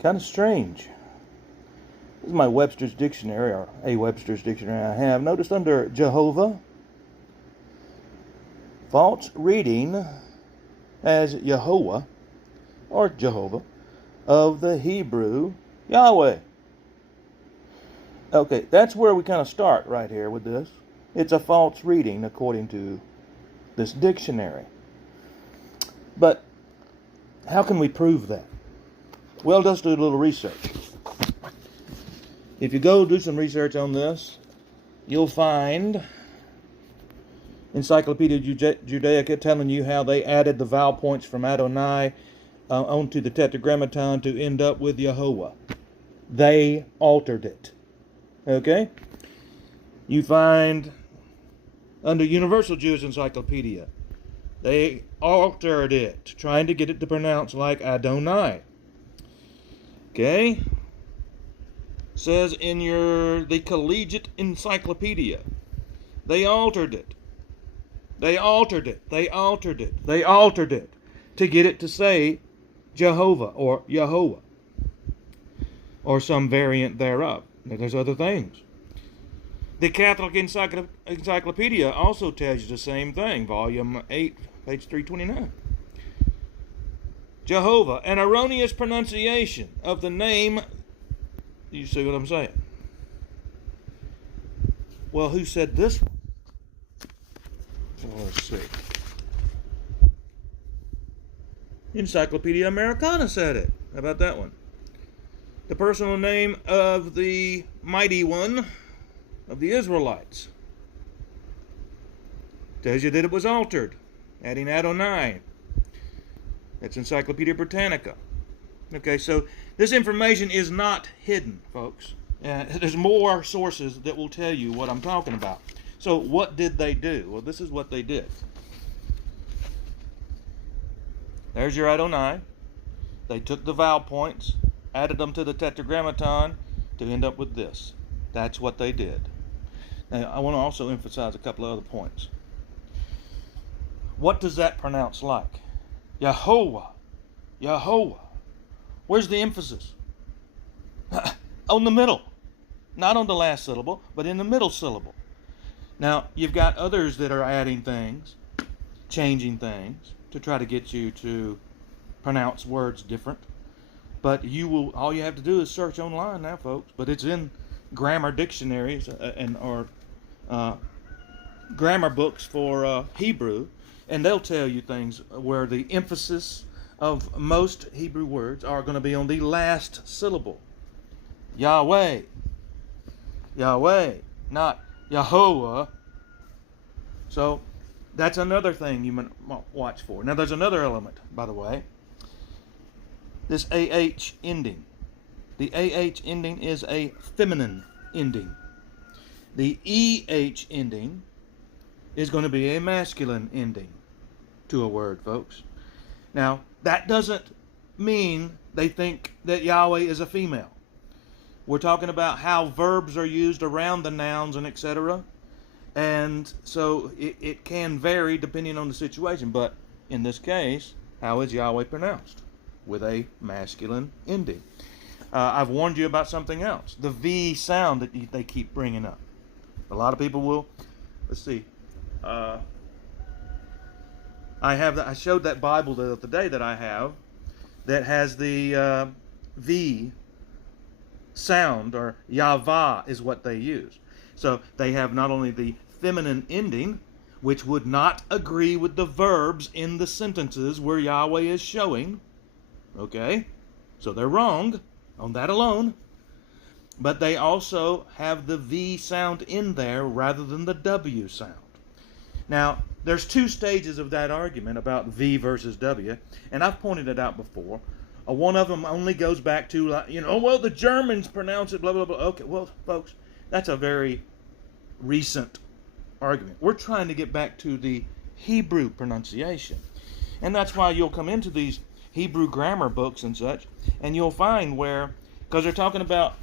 Kind of strange. This is my Webster's Dictionary, or a Webster's Dictionary I have. Notice under Jehovah, false reading as Yehovah, or Jehovah, of the Hebrew Yahweh. Okay, that's where we kind of start right here with this. It's a false reading according to this dictionary. But how can we prove that? Well, let's do a little research. If you go do some research on this, you'll find Encyclopedia Judaica telling you how they added the vowel points from Adonai onto the Tetragrammaton to end up with Yehovah. They altered it. Okay? You find under Universal Jewish Encyclopedia, they altered it, trying to get it to pronounce like Adonai. Okay? Says in the Collegiate Encyclopedia, they altered it. They altered it. They altered it. They altered it to get it to say Jehovah or Yehovah or some variant thereof. Now, there's other things. The Catholic Encyclopedia also tells you the same thing. Volume 8, page 329. Jehovah, an erroneous pronunciation of the name. You see what I'm saying? Well, who said this one? Well, let's see. Encyclopedia Americana said it. How about that one? The personal name of the mighty one of the Israelites. Tells you that it was altered, adding Adonai. That's Encyclopedia Britannica. Okay, so this information is not hidden, folks. There's more sources that will tell you what I'm talking about. So what did they do? Well, this is what they did. There's your Adonai. They took the vowel points, added them to the Tetragrammaton to end up with this. That's what they did. Now, I want to also emphasize a couple of other points. What does that pronounce like? Yehovah. Yehovah. Where's the emphasis? On the middle. Not on the last syllable, but in the middle syllable. Now, you've got others that are adding things, changing things, to try to get you to pronounce words different. But all you have to do is search online now, folks. But it's in grammar dictionaries or grammar books for Hebrew, and they'll tell you things where the emphasis of most Hebrew words are going to be on the last syllable. Yahweh. Yahweh, not Yehovah. So that's another thing you might watch for. Now there's another element, by the way. This AH ending. The AH ending is a feminine ending. The EH ending is going to be a masculine ending to a word, folks. Now, that doesn't mean they think that Yahweh is a female. We're talking about how verbs are used around the nouns and etc. And so it can vary depending on the situation. But in this case, how is Yahweh pronounced? With a masculine ending. I've warned you about something else. The V sound that they keep bringing up. A lot of people will. Let's see. I showed that Bible the other day that I have that has the V sound, or Yavah is what they use. So they have not only the feminine ending, which would not agree with the verbs in the sentences where Yahweh is showing. Okay? So they're wrong on that alone. But they also have the V sound in there rather than the W sound. Now, there's two stages of that argument about V versus W, and I've pointed it out before. One of them only goes back to, well, the Germans pronounce it, blah, blah, blah. Okay, well, folks, that's a very recent argument. We're trying to get back to the Hebrew pronunciation. And that's why you'll come into these Hebrew grammar books and such, and you'll find where, because they're talking about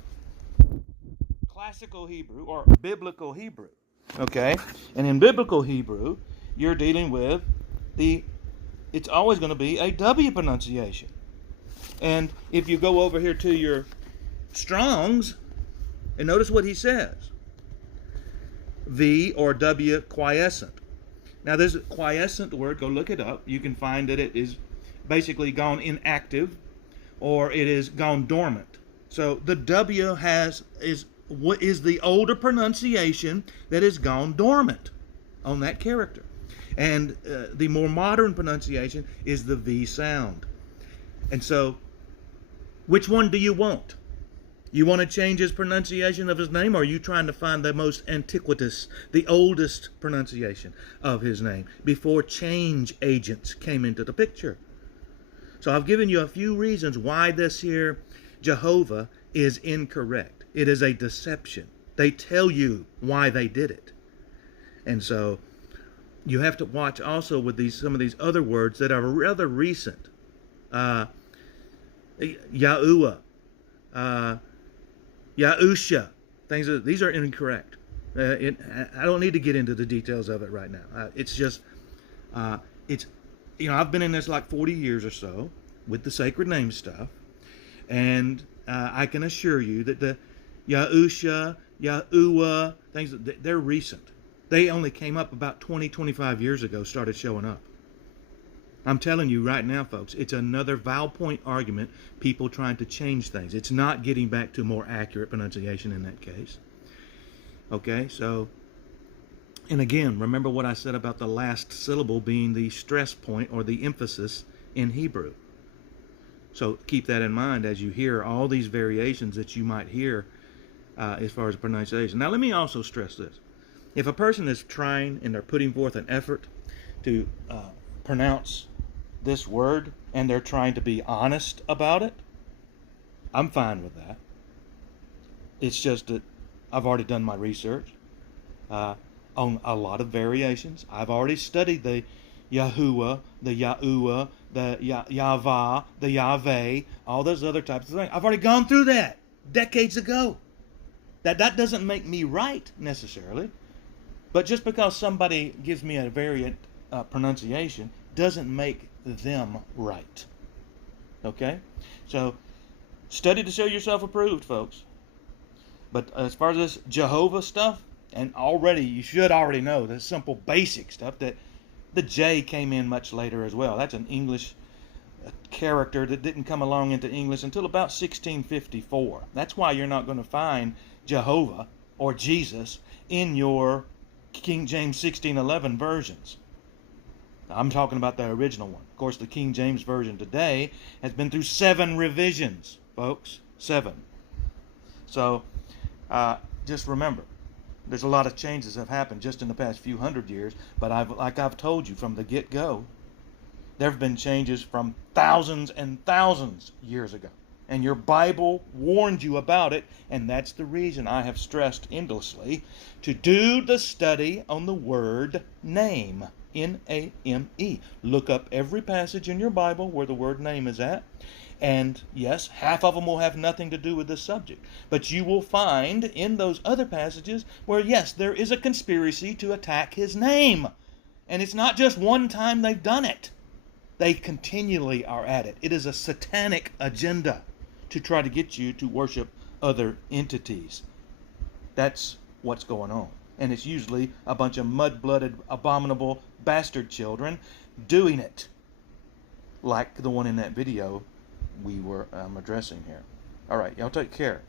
classical Hebrew or biblical Hebrew, okay? And in biblical Hebrew, you're dealing with it's always going to be a W pronunciation. And if you go over here to your Strong's, and notice what he says. V or W quiescent. Now this quiescent word, go look it up. You can find that it is basically gone inactive, or it is gone dormant. So the W is what is the older pronunciation that is gone dormant on that character. And the more modern pronunciation is the V sound. And so, which one do you want? You want to change his pronunciation of his name, or are you trying to find the most antiquitous, the oldest pronunciation of his name before change agents came into the picture? So I've given you a few reasons why this here Jehovah is incorrect. It is a deception. They tell you why they did it. And so you have to watch also with some of these other words that are rather recent. Yahuwah, Yahusha, these are incorrect. I don't need to get into the details of it right now. It's just, I've been in this like 40 years or so with the sacred name stuff, and I can assure you that the Yahusha, Yahuwah, they're recent. They only came up about 20, 25 years ago, started showing up. I'm telling you right now, folks, it's another vowel point argument, people trying to change things. It's not getting back to more accurate pronunciation in that case. Okay, so, and again, remember what I said about the last syllable being the stress point or the emphasis in Hebrew. So keep that in mind as you hear all these variations that you might hear as far as pronunciation. Now, let me also stress this. If a person is trying and they're putting forth an effort to pronounce this word and they're trying to be honest about it, I'm fine with that. It's just that I've already done my research on a lot of variations. I've already studied the Yahuwah, the Yahuwah, the Yahvah, the Yahweh, all those other types of things. I've already gone through that decades ago. That doesn't make me right necessarily, but just because somebody gives me a variant pronunciation doesn't make them right. Okay? So, study to show yourself approved, folks. But as far as this Jehovah stuff, and you should already know the simple basic stuff, that the J came in much later as well. That's an English character that didn't come along into English until about 1654. That's why you're not going to find Jehovah or Jesus in your King James 1611 versions. I'm talking about the original one. Of course, the King James Version today has been through 7 revisions, folks. 7. So, just remember, there's a lot of changes that have happened just in the past few hundred years, but like I've told you from the get-go, there have been changes from thousands and thousands years ago. And your Bible warned you about it, and that's the reason I have stressed endlessly to do the study on the word name. N-A-M-E. Look up every passage in your Bible where the word name is at. And yes, half of them will have nothing to do with this subject. But you will find in those other passages where, yes, there is a conspiracy to attack his name. And it's not just one time they've done it. They continually are at it. It is a satanic agenda to try to get you to worship other entities. That's what's going on. And it's usually a bunch of mud-blooded, abominable bastard children doing it. Like the one in that video I'm addressing here. All right, y'all take care.